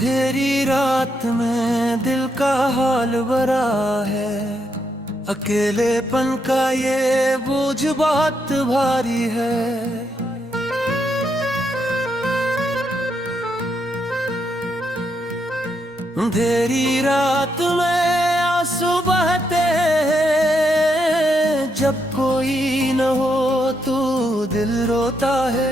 अंधेरी रात में दिल का हाल भरा है, अकेलेपन का ये बोझ बहुत भारी है। अंधेरी रात में आंसू बहते हैं, जब कोई न हो तो दिल रोता है।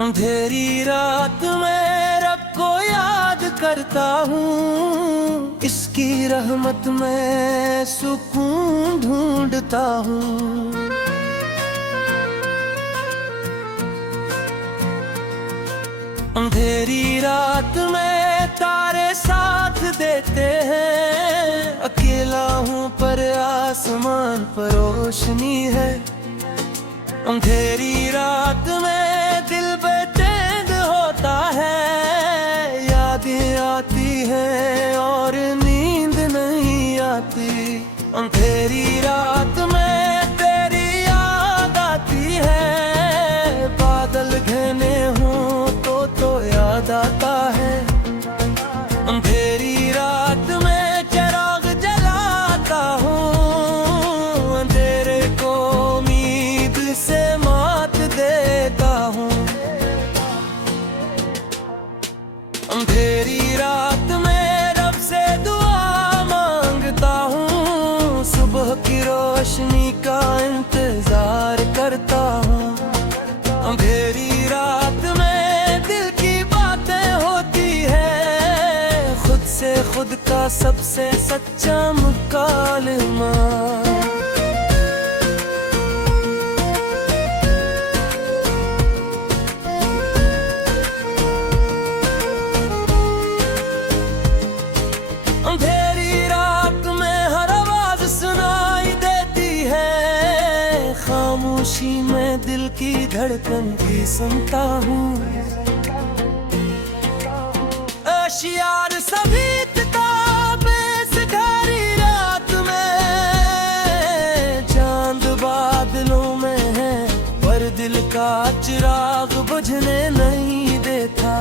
अंधेरी रात में रब को याद करता हूँ, इसकी रहमत में सुकून ढूंढता हूँ। अंधेरी रात में तारे साथ देते हैं, अकेला हूँ पर आसमान पर रोशनी है। अंधेरी रात में दिल बेचैन होता है, यादें आती हैं और नींद नहीं आती। अंधेरी रात में तेरी याद आती है, बादल घने हों तो याद आता है। अंधेरी रात में चिराग जलाता हूँ, अंधेरे को उम्मीद से मात देता हूँ। अंधेरी रात में रब से दुआ मांगता हूँ, सुबह की रोशनी का इंतजार करता हूँ। अंधेरी रात में दिल की बातें होती है, खुद से खुद का सबसे सच्चा मुकालमा। अंधेरी रात में हर आवाज सुनाई देती है, खामोशी में दिल की धड़कन भी सुनता हूँ। होशियार सभी किताबें सिधारी रात में, चांद बादलों में है पर दिल का चिराग बुझने नहीं देता।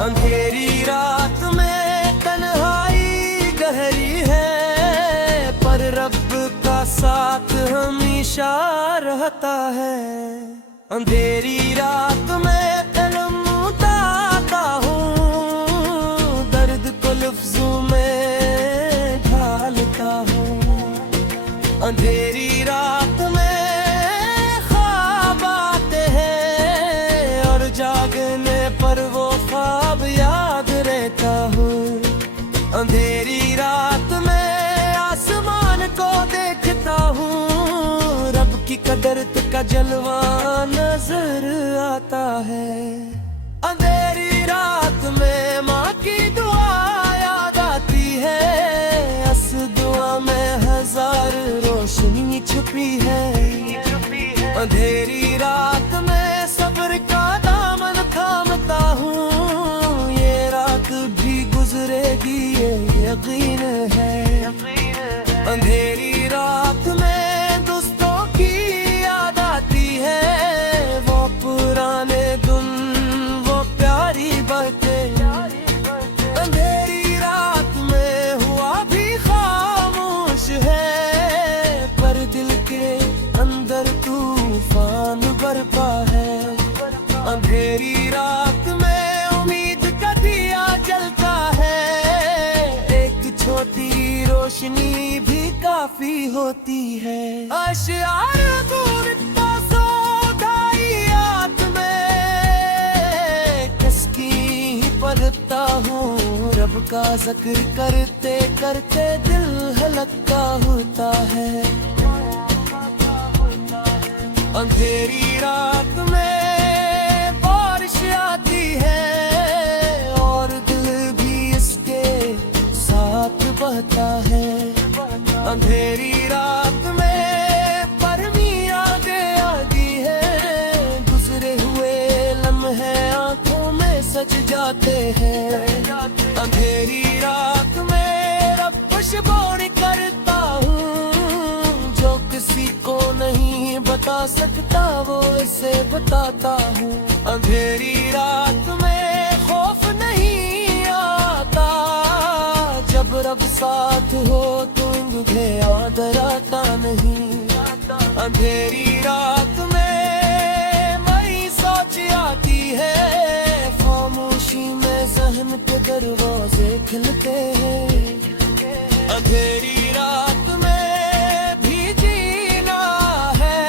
अंधेरी रात में तन्हाई गहरी है, पर रब का साथ हमेशा रहता है। अंधेरी रात में कलम उठाता हूँ, दर्द को लफ्जों में ढालता हूँ। अंधेरी रात में ख्वाब आते हैं, और जागने पर वो ख्वाब याद रहता हूँ। अंधेरी रात में आसमान को देखता हूँ, रब की कुदरत का जलवा नजर आता है। अंधेरी रात में माँ की दुआ याद आती है, अस दुआ में हजार रोशनी छुपी है। अंधेरी रात में सब्र का दामन थामता हूँ, ये रात भी गुजरेगी ये यकीन है। अंधेरी रात में दोस्तों की याद आती है, वो पुराने दिन वो प्यारी बातें। अंधेरी रात में हुआ भी खामोश है, पर दिल के अंदर तूफान बरपा है। अंधेरी रात में उम्मीद का दिया जलता है, एक छोटी रोशनी भी काफी होती है। अशआर पढ़ता हूँ, रब का जिक्र करते करते दिल हल्का होता है। अंधेरी रात में बारिश आती है, और दिल भी इसके साथ बहता है। अंधेरी रात में परमी आगे आती है, गुजरे हुए लम्हे आंखों में सज जाते हैं। अंधेरी रात में रब खुशबोनी करता हूँ, जो किसी को नहीं बता सकता वो इसे बताता हूँ। अंधेरी रात में खौफ नहीं जब साथ हो तुझे आदर आता नहीं। अंधेरी रात में मई सोच आती है, खामोशी में जहन के दरवाजे खिलते हैं। अंधेरी रात में भी जीना है,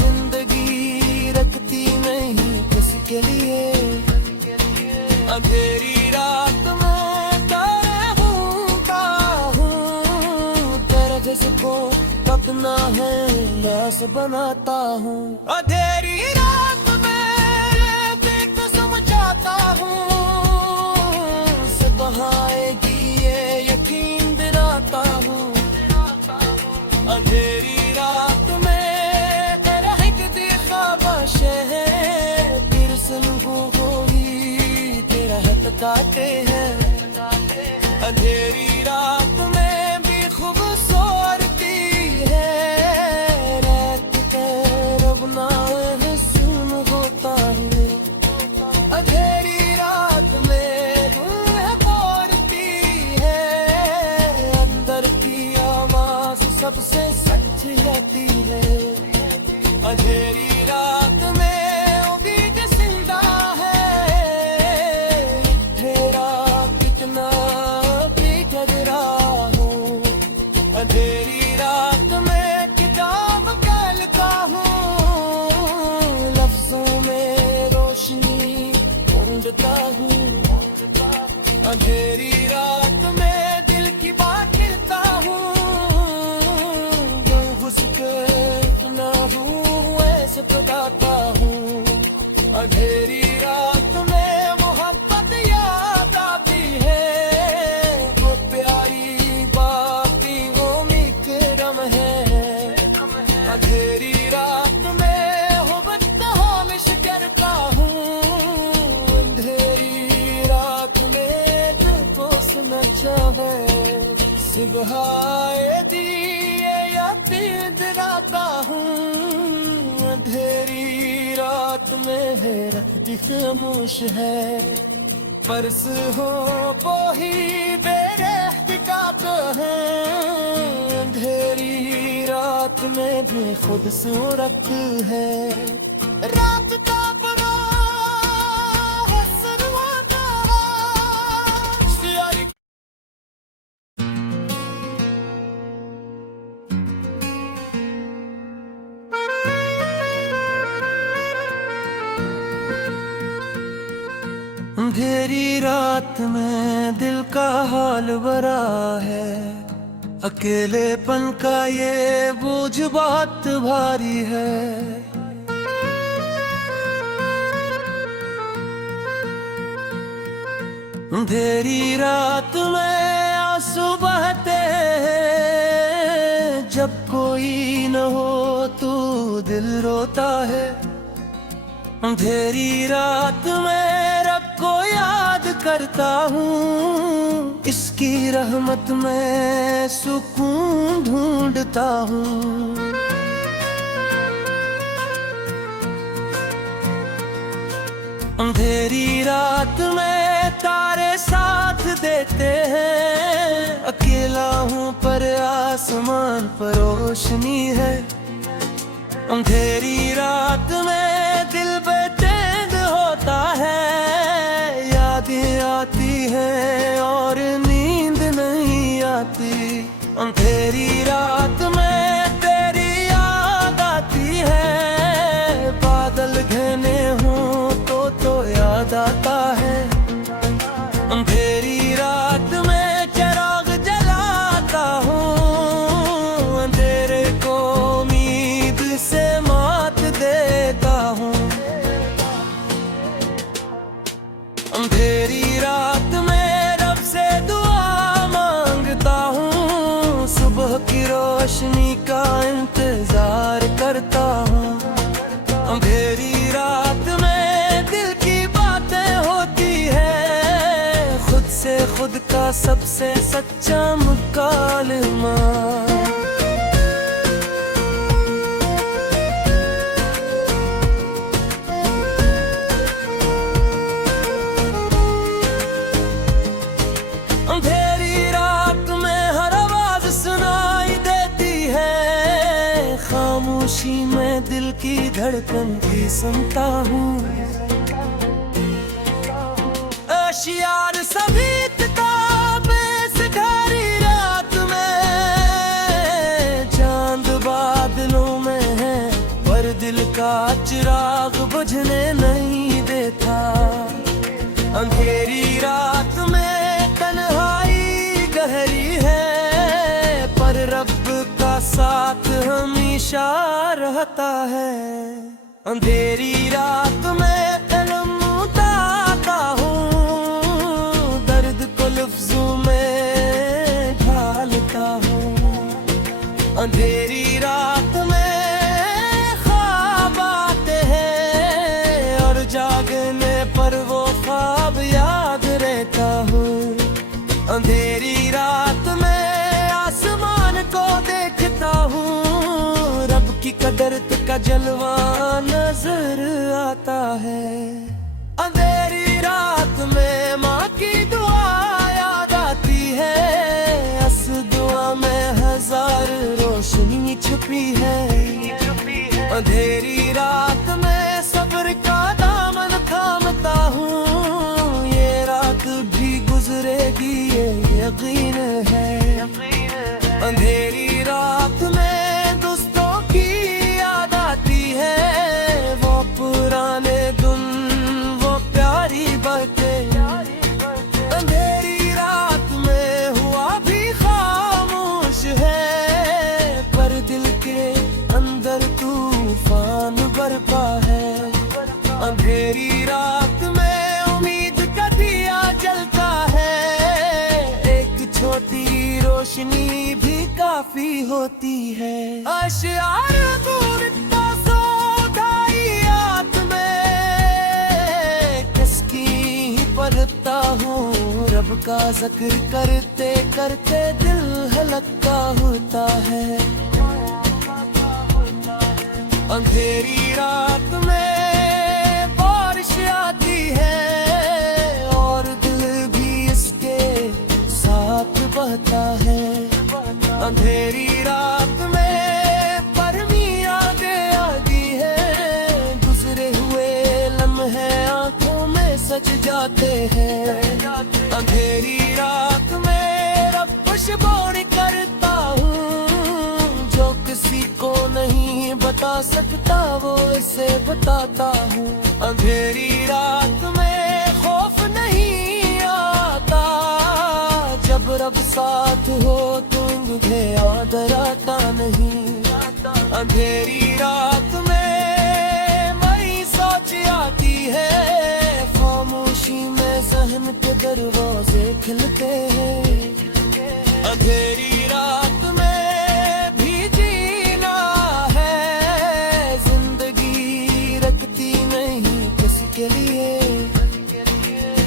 जिंदगी रखती नहीं किसके लिए। अंधेरी रात में तारे ढूंढता हूँ, तेरे जिसको अपना है लाश बनाता हूँ। अंधेरी रात में देख समझाता हूँ, सुबह आएगी ये यकीन दिलाता हूँ। अंधेरी रात में तेरा एक खाबशे है, फिर सुनूं ही तेरा है बताते हैं। अंधेरी रात में भी खूबसूरती है, रात के रबना सुन होता है। अंधेरी रात में धूल पड़ती है, अंदर की आवाज सबसे सच्ची आती है। अंधेरी रात में उम्मीद जिंदा है, तेरा कितना भी डरा हूँ। अंधेरी रात में किताब कहता हूँ, लफ्जों में रोशनी ढूंढता हूँ। अंधेरी रात में दिल की बात कहता हूँ, उसके ना हूँ ऐसे बताता हूँ। अंधेरी रात में मोहब्बत याद आती है, वो प्यारी बातें वो मिक्रम है। अंधेरी रात में हो बदहालिश करता हूँ, अंधेरी रात में तुमको सुना चाहे। सुबह आए दिए या नींद आता हूँ, अंधेरी रात में है रखती खामोश है। परस हो वो ही बेरहतिकात है, अंधेरी रात में भी खुद सूरत है। रात का बड़ा है सरवाता सियारी। अंधेरी रात में दिल का हाल बड़ा है, अकेलेपन का ये बोझ बहुत भारी है। अंधेरी रात में आंसू बहते हैं, जब कोई न हो तो दिल रोता है। अंधेरी रात में रब को याद करता हूँ, इसकी रहमत में सुकून ढूंढता हूँ। अंधेरी रात में तारे साथ देते हैं, अकेला हूँ पर आसमान पर रोशनी है। अंधेरी रात में दिल बेचैन होता है, यादें आती हैं और नींद नहीं आती। अंधेरी रात में तेरी याद आती है, बादल घने हों तो याद आता है। अंधेरी रात में चिराग जलाता हूँ, अंधेरे को उम्मीद से मात देता हूँ। अंधेरी रात में रब से दुआ मांगता हूँ, सुबह की रोशनी का इंतजार करता हूँ। अंधेरी रात में दिल की बातें होती है, खुद से खुद का सबसे सच्चा मुकालमा। अंधेरी रात धड़कन भी सुनता हूँ। होशियार सभी किताबें सिधारी रात में, चांद बादलों में है पर दिल का चिराग बुझने नहीं देता। अंधेरी रात में तन्हाई गहरी है पर रब का साथ हमेशा रहता है। अंधेरी रात में इल्म उतारता हूँ, दर्द को लफ्जों में ढालता हूँ। अंधेरी रात में ख्वाब आते हैं और जागने पर वो ख्वाब याद रहता हूँ। अंधेरी रात में आसमान को देखता हूँ, रब की कुदरत का जलवा नजर आता है। अंधेरी रात में माँ की दुआ याद आती है, उस दुआ में हजार रोशनी छुपी है। अंधेरी रात में सब्र का दामन थामता हूँ, ये रात भी गुजरेगी ये यकीन है। अंधेरी रात में दोस्तों की याद आती है, वो पुराने दिन वो प्यारी बातें। अंधेरी रात में हुआ भी खामोश है पर दिल के अंदर तूफान बरपा है। अंधेरी रात में उम्मीद का दिया जलता है, एक छोटी रोशनी भी काफी होती है। अशआर गुरता सौदाई याद में किसकी ही पढ़ता हूँ, रब का जिक्र करते करते दिल हल्का होता है। अंधेरी रात में बारिश आती है और दिल भी इसके साथ बहता है। अंधेरी रात में परमी आगे आती है, गुजरे हुए लम्हे आंखों में सज जाते हैं। अंधेरी रात में रब खुशबोनी करता हूँ, जो किसी को नहीं बता सकता वो इसे बताता हूँ। अंधेरी रात में खौफ नहीं आता, जब रब साथ हो तो आदर आता नहीं। अंधेरी रात में मई सोच आती है, खामोशी में जहन के दरवाजे खिलते हैं। अंधेरी रात में भी जीना है, जिंदगी रखती नहीं किसी के लिए।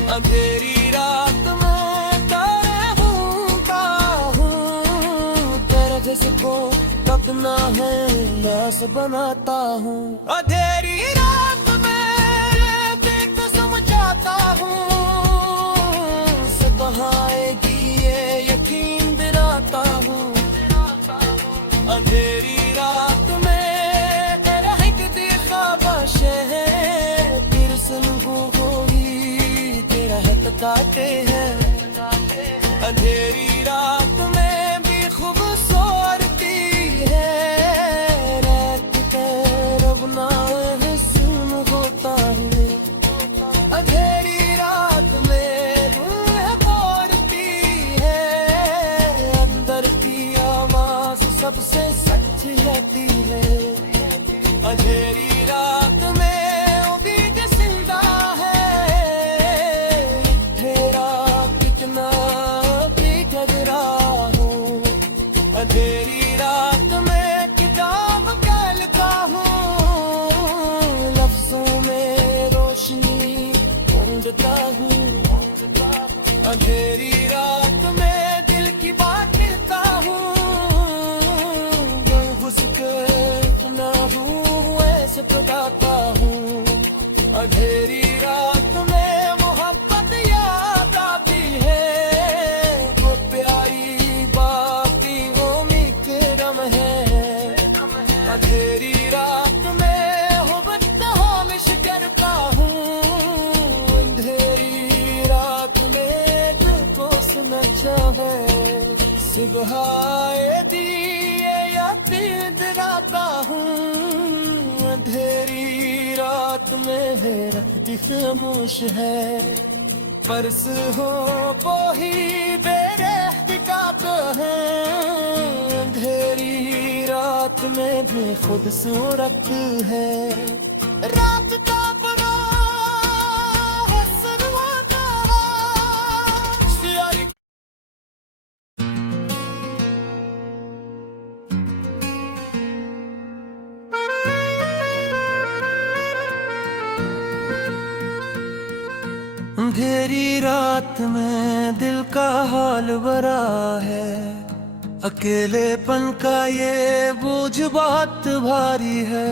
अंधेरी रात में जिसको तपना है लाश बनाता हूँ। अंधेरी रात में देख समझाता हूँ, सुबह आएगी ये यकीन दिलाता हूँ। अंधेरी रात में तेरा एक दिखा बशे है, फिर सुनगू को ही तेरा है तकाते हैं। अंधेरी रात में भी खूबसूरती है, रात के रब ना सुन होता है। अंधेरी रात रहे। सुबह आए दिए या नींद आता हूँ, अंधेरी रात में मेरा दिल खामोश है। पर्स हो वो ही बेरह बिकाते हैं, अंधेरी रात में भी खुद सूरत है। रात का बड़ा है सरवाना यारी। अंधेरी रात में दिल का हाल भरा है, अकेलेपन का ये बोझ बहुत भारी है।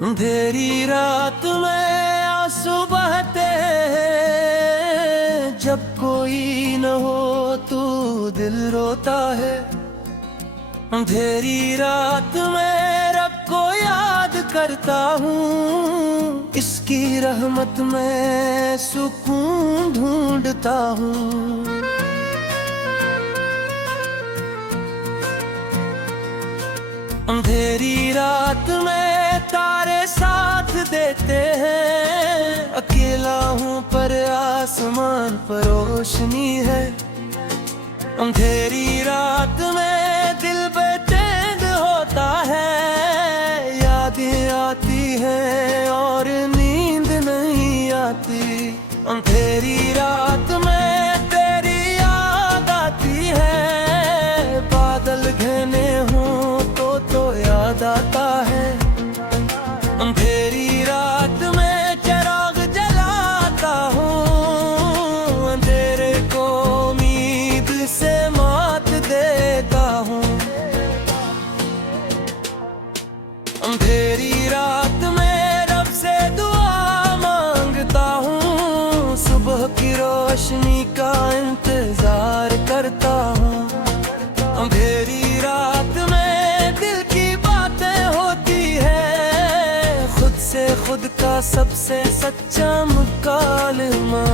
अंधेरी रात में आंसू बहते हैं, जब कोई न हो तो दिल रोता है। अंधेरी रात में रब को याद करता हूँ, इसकी रहमत में सुकून ढूंढता हूँ। अंधेरी रात में तारे साथ देते हैं, अकेला हूँ पर आसमान पर रोशनी है। अंधेरी रात में दिल बेचैन होता है, यादें आती हैं और नींद नहीं आती। अंधेरी रात में तेरी याद आती है, बादल घने हों तो याद आता है। अंधेरी रात में चिराग जलाता हूँ, अंधेरे को उम्मीद से मात देता हूँ। अंधेरी रात में रब से दुआ मांगता हूँ, सुबह की रोशनी का इंतजार करता हूँ। अंधेरी रात में दिल की बातें होती है, खुद से खुद का सबसे सच्चा मुकालमा।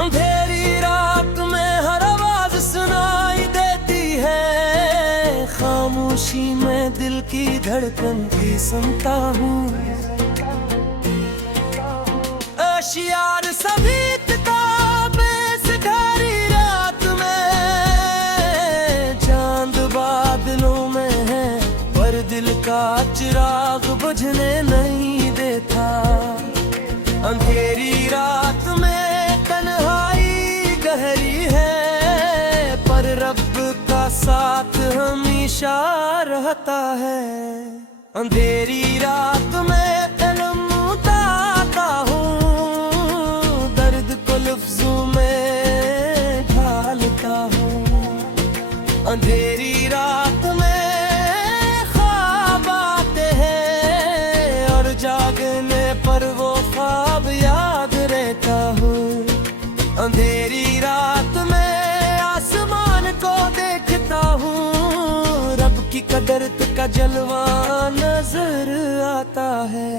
अंधेरी रात में हर आवाज सुनाई देती है, खामोशी में दिल की धड़कन भी सुनता हूँ। होशियार सभी किताबें सिधारी रात में, चांद बादलों में है पर दिल का चिराग बुझने नहीं देता। अंधेरी रात में तन्हाई गहरी है, पर रब का साथ हमेशा रहता है। अंधेरी रात में तलम उतारता हूँ, दर्द को लफ्जों में ढालता हूँ। अंधेरी रात में ख्वाब आते हैं, और जागने पर वो ख्वाब याद रहता हूँ। अंधेरी रात में आसमान को देखता हूँ, रब की कदरत का जलवा नजर आता है।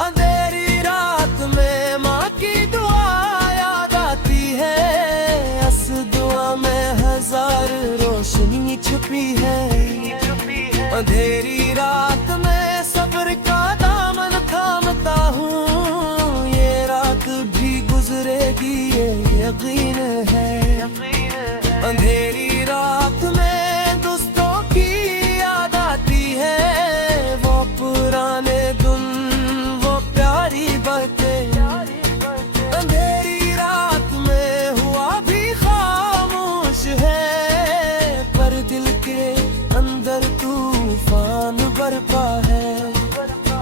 अंधेरी रात में माँ की दुआ याद आती है, उस दुआ में हजार रोशनी छुपी है। अंधेरी रात में सब्र का दामन थामता हूँ, ये रात भी गुजरेगी ये यकीन है। अंधेरी रात में दोस्तों की याद आती है, वो पुराने दिन वो प्यारी बातें। अंधेरी रात में हुआ भी खामोश है, पर दिल के अंदर तूफान बरपा है।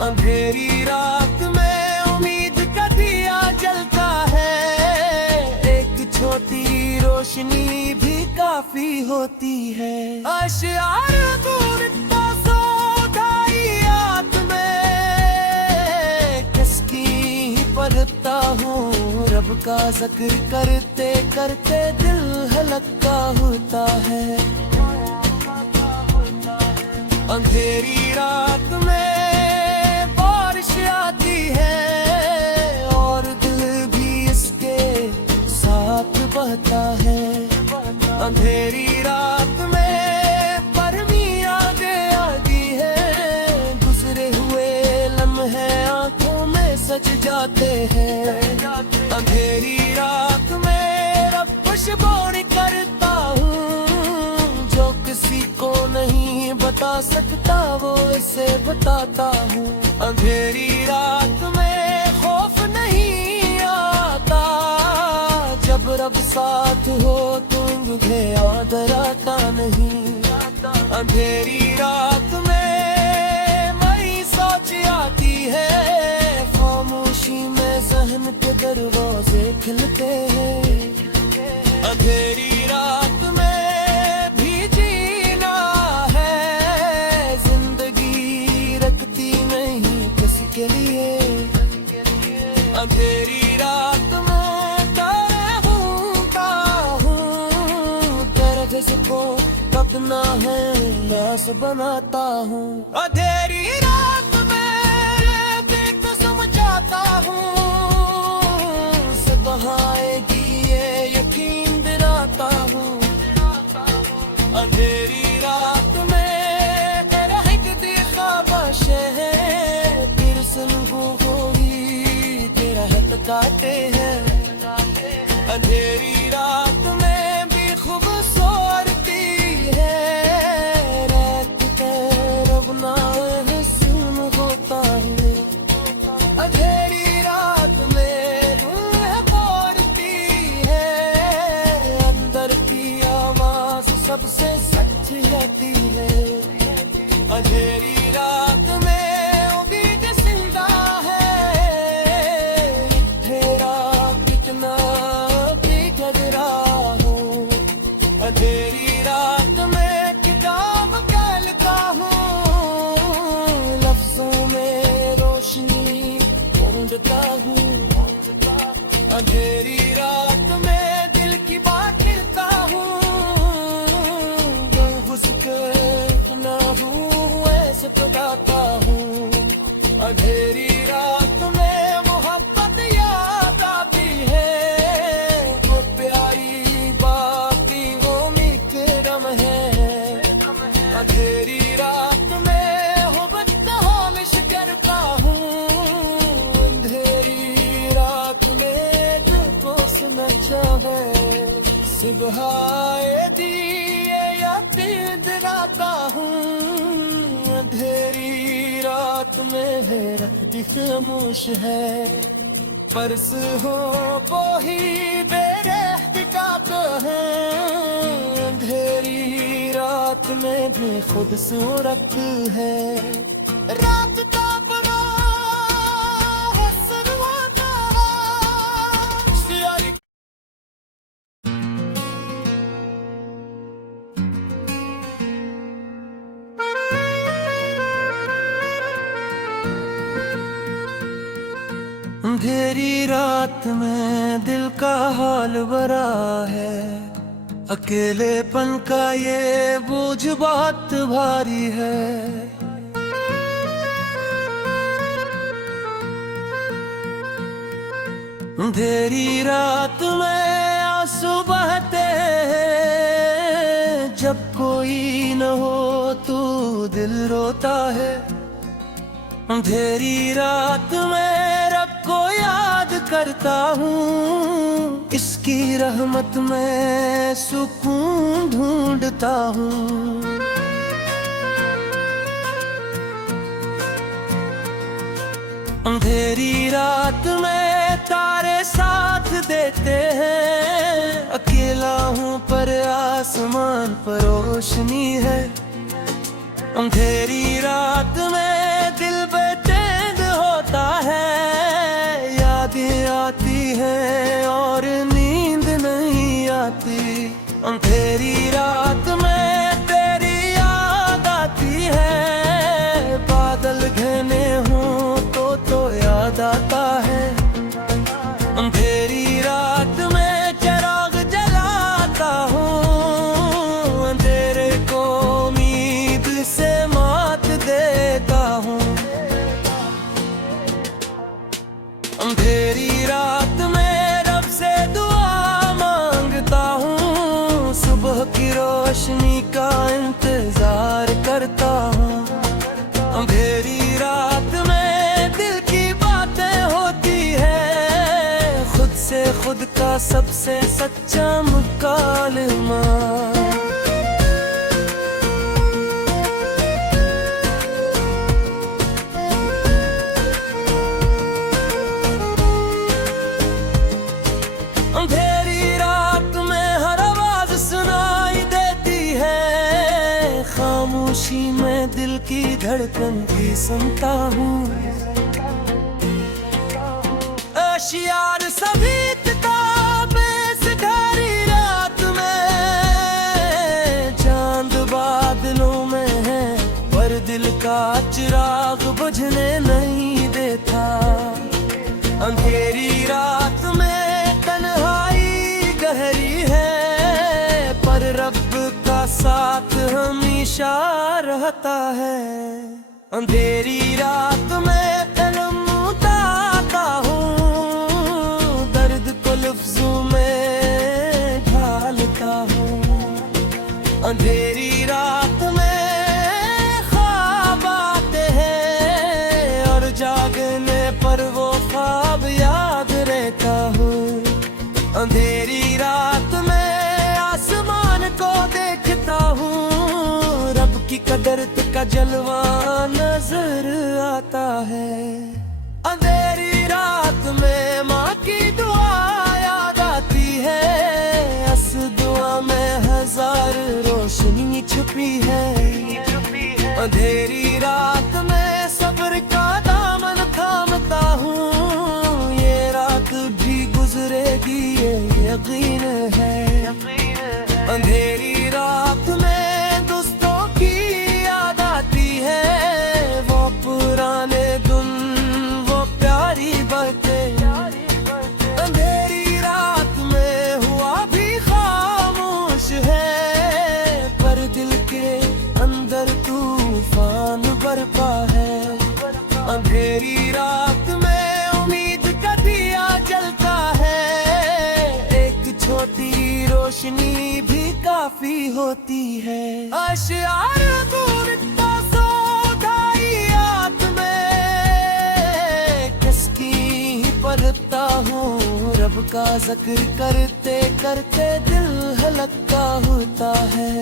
अंधेरी रात में उम्मीद का दिया जलता है, एक छोटी रोशनी भी काफी होती है। अशियार दूर इतना सौदाई याद में किसकी परत सोचता हूँ रब का जिक्र करते करते दिल हल्का होता है। अंधेरी रात में बारिश आती है और दिल भी इसके साथ बहता है। अंधेरी रात में परमी आगे आती है, गुजरे हुए लम्हे आंखों में सज जाते हैं। अंधेरी रात में रब खुशबोरी करता हूँ, जो किसी को नहीं बता सकता वो इसे बताता हूँ। अंधेरी रात में खौफ नहीं आता, जब रब साथ हो तो मुझे आदर आता नहीं। अंधेरी रात में मई सोच आती है, खामोशी में जहन के दरवाजे खिलते हैं। अंधेरी रात में भी जीना है, जिंदगी रखती नहीं किसी के लिए। अंधेरी रात में तारे घूमता हूँ, तेरे जैसे को अपना है लाश बनाता हूँ। अंधेरी रात में देख समझ जाता हूँ, सुबह आएगी ये यकीन दिलाता हूँ। अंधेरी रात में तेरा एक ख्वाबश है, तेरे सुल्फों को ही तेरा हक काटे हैं। अंधेरी रात में भी खूबसूरती है, रात का रब ना हसीन होता है। अंधेरी रात में रूह बोलती है, अंदर की आवाज सबसे सच रहती है। अंधेरी रात में उम्मीद जिंदा है, तेरा कितना भी घबरा हो। अंधेरी रात में किताब कहता हूँ, लफ्जों में रोशनी ढूंढता हूँ। अंधेरी रात में दिल की बात करता हूँ, घुसकर ना हूँ ऐसे बताता हूँ। अंधेरी रात में मोहब्बत याद आती है, वो प्यारी बातें वो मीठे दम है। अंधेरी रात में हो बदहालिश करता हूँ, अंधेरी रात में तुमको सुना चाहे। सुबह आए दिए या नींद आता हूँ, अंधेरी रात में मेरा दिल खामोश है। परस हो वो ही बेरहम है, अंधेरी रात में भी खुद सूरत है। रात का बड़ा हसरवाना यारी। अंधेरी रात में दिल का हाल बड़ा है, अकेलेपन का ये बोझ बहुत भारी है। अंधेरी रात में आंसू बहते हैं, जब कोई न हो तो दिल रोता है। अंधेरी रात में रब को याद करता हूँ, इसकी रहमत में सुकून ढूंढता हूँ। अंधेरी रात में तारे साथ देते हैं, अकेला हूँ पर आसमान पर रोशनी है। अंधेरी रात में दिल बेचैन होता है, यादें आती हैं और नींद नहीं आती। अंधेरी रात में तेरी याद आती है, बादल घने हों तो याद आता है। रोशनी का इंतजार करता हूँ। अंधेरी रात में दिल की बातें होती है, खुद से खुद का सबसे सच्चा मुकालमा। अंधेरी रात में हर आवाज सुनाई देती है, खामोशी में दिल की धड़कन भी सुनता हूँ। होशियार सभी किताबें से ढरी रात में, चांद बादलों में है पर दिल का चिराग बुझने नहीं देता। अंधेरी रात में तन्हाई गहरी है, पर रब का साथ हमेशा रहता है। अंधेरी रात में कलम उठाता हूँ, दर्द को लफ्जों में ढालता हूँ। अंधेरी रात में ख्वाब आते हैं और जागने पर वो ख्वाब याद रहता हूँ। अंधेरी रात में आसमान को देखता हूँ, रब की कुदरत का जलवा नजर आता है। अंधेरी रात में माँ की दुआ याद आती है, उस दुआ में हजार रोशनी छुपी है। अंधेरी रात में सब्र का दामन थामता हूँ, ये रात भी गुजरेगी ये यकीन है। अंधेरी रात में दोस्तों की याद आती है, वो पुराने दिन वो प्यारी बातें। अंधेरी रात में हुआ भी खामोश है, पर दिल के अंदर तूफान बरपा है। अंधेरी रात में उम्मीद का दिया जलता है, एक छोटी रोशनी भी काफी होती है। अशआर गुरिता सोधाई याद में किसकी ही पढ़ता हूँ, रब का जिक्र करते करते दिल हल्का होता है।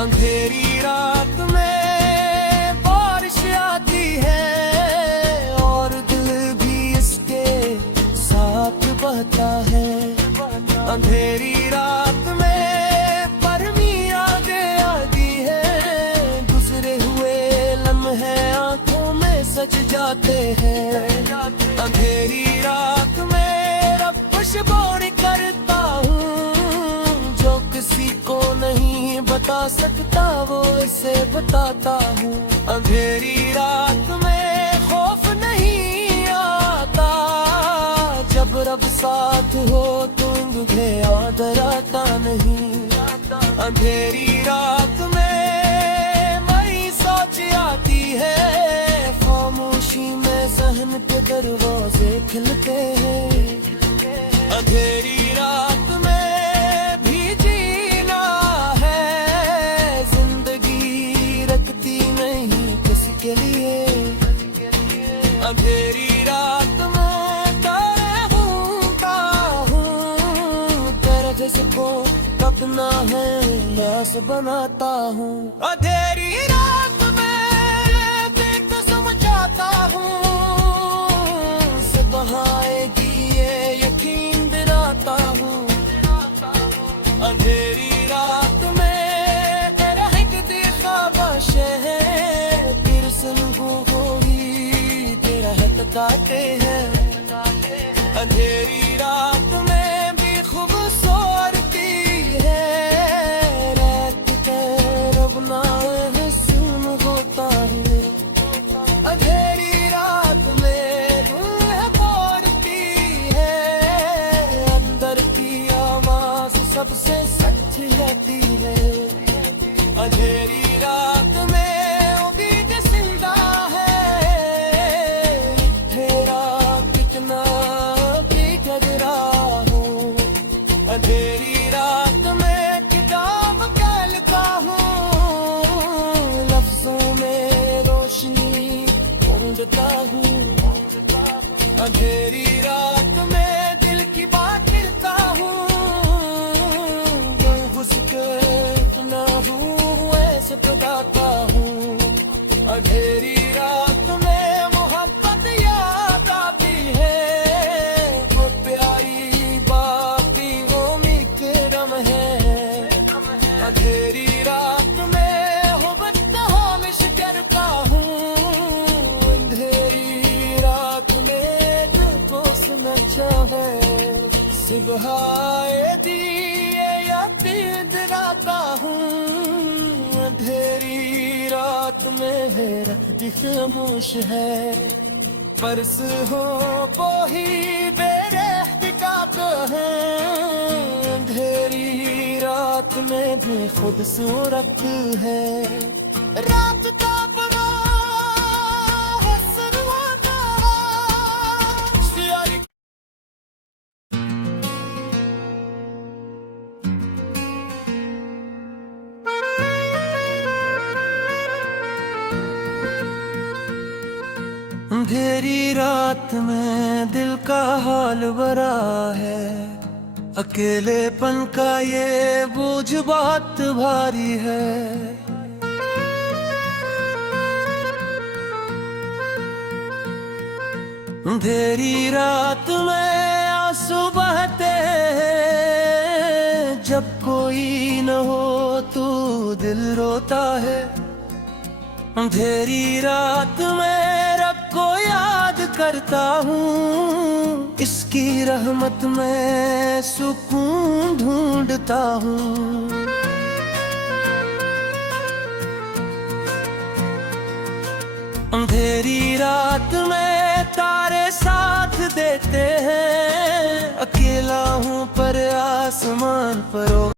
अंधेरी रात में बारिश आती है और दिल भी इसके साथ बहता है। अंधेरी रात में परमी आगे आती है, गुजरे हुए लम्हे आंखों में सज जाते हैं। अंधेरी रात में रब खुशबोरी करता हूँ, जो किसी को नहीं बता सकता वो इसे बताता हूँ। अंधेरी रात में खौफ नहीं आता, जब रब साथ हो तुम याद आता नहीं। अंधेरी रात में वही सोच आती है, खामोशी में जहन के दरवाजे खिलते हैं। अंधेरी रात में भी जीना है, जिंदगी रखती नहीं किसके लिए। अंधेरी रात में तारे घूमता हूँ, तेरे जिसको अपना है लाश बनाता हूँ। अंधेरी रात में देख समझाता हूँ, सुबह आएगी ये यकीन दिलाता हूँ। अंधेरी रात में तेरा एक दिखाबाश है, फिर सुनगू को ही तेरा है तकाते हैं। अंधेरी रात में भी खूबसूरती है, रात के रबना सुन होता है। अंधेरी रात में रूह बोलती है, अंदर की आवाज सबसे सच रहती है। अंधेरी रात में उम्मीद जिंदा है, तेरा कितना भी डरा हूँ। अंधेरी सुबह आए दिए या तिंदराता हूँ, अंधेरी रात में मेरा खामोश है। परस हो वो ही बेरह टिकाता है, अंधेरी रात में भी खूबसूरत है। रात का बड़ा है सरवाना, सियारी अंधेरी रात में दिल का हाल भरा है, अकेलेपन का ये बोझ बहुत भारी है। अंधेरी रात में आंसू बहते हैं, जब कोई न हो तो दिल रोता है। अंधेरी रात में रब को याद करता हूँ, इसकी रहमत में सुकून ढूंढता हूँ। अंधेरी रात में तारे साथ देते हैं, अकेला हूँ पर आसमान पर